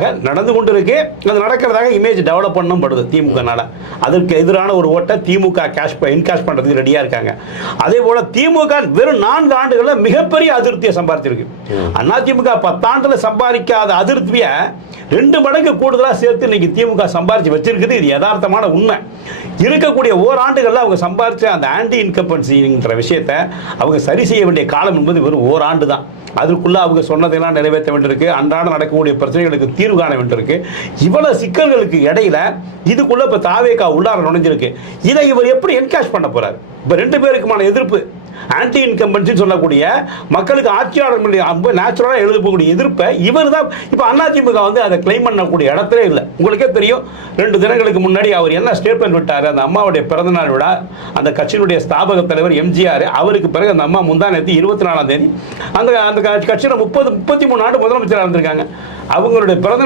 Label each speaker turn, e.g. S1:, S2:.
S1: நடந்து கொண்டு இருக்கு அது நடக்கிறதாக இமேஜ் டெவலப் பண்ணணும் படுது திமுகனால. அதற்கு எதிரான ஒரு ஓட்டை திமுக கேஷ் என்கேஷ் பண்றதுக்கு ரெடியா இருக்காங்க. அதே போல திமுக வெறும் நான்கு ஆண்டுகளில் மிகப்பெரிய அதிருப்தியை சம்பாதிச்சிருக்கு அண்ணா திமுக பத்தாண்டுல சம்பாதிக்காத அதிருப்தியை ரெண்டு மடங்கு கூடுதலா சேர்த்து இன்னைக்கு திமுக சம்பாரிச்சு வச்சிருக்குது. இது யதார்த்தமான உண்மை. இருக்கக்கூடிய ஓராண்டுகளில் அவங்க சம்பாரிச்ச அந்த ஆன்டி இன்கம்பன்சிங்கிற விஷயத்தை அவங்க சரி செய்ய வேண்டிய காலம் என்பது வெறும் ஓராண்டு தான் அதுக்குள்ள அவங்க சொன்னதெல்லாம் நிறைவேற்ற வேண்டியிருக்கு. அன்றாடம் நடக்கக்கூடிய பிரச்சனைகளுக்கு தீர்வு காண வேண்டியிருக்கு இவ்வளவு சிக்கல்களுக்கு இடையில இதுக்குள்ள இப்ப தாவேக்கா உள்ளார நுழைஞ்சிருக்கு. இதை இவர் எப்படி என்கேஷ் பண்ண போறாரு? இப்ப ரெண்டு பேருக்குமான எதிர்ப்பு. ஆன்டி இன்கம்பன்சின்னு சொல்லக்கூடிய மக்களுக்கு ஆட்சியாளர் ரொம்ப நேச்சுரலாக எழுதக்கூடிய எதிர்ப்பை இவர் தான் இப்போ அதிமுக வந்து அதை கிளைம் பண்ணக்கூடிய இடத்துல இல்லை. உங்களுக்கே தெரியும் ரெண்டு தினங்களுக்கு முன்னாடி அவர் என்ன ஸ்டேட்மெண்ட் விட்டார்? அந்த அம்மாவுடைய பிறந்தநாள் விழா அந்த கட்சியினுடைய ஸ்தாபக தலைவர் எம்ஜிஆர் அவருக்கு பிறகு அந்த அம்மா முந்தா இருபத்தி நாலாம் தேதி அந்த அந்த கட்சியில் முப்பது முப்பத்தி மூணு ஆண்டு முதலமைச்சராக இருந்திருக்காங்க. அவங்களுடைய பிறந்தநாள்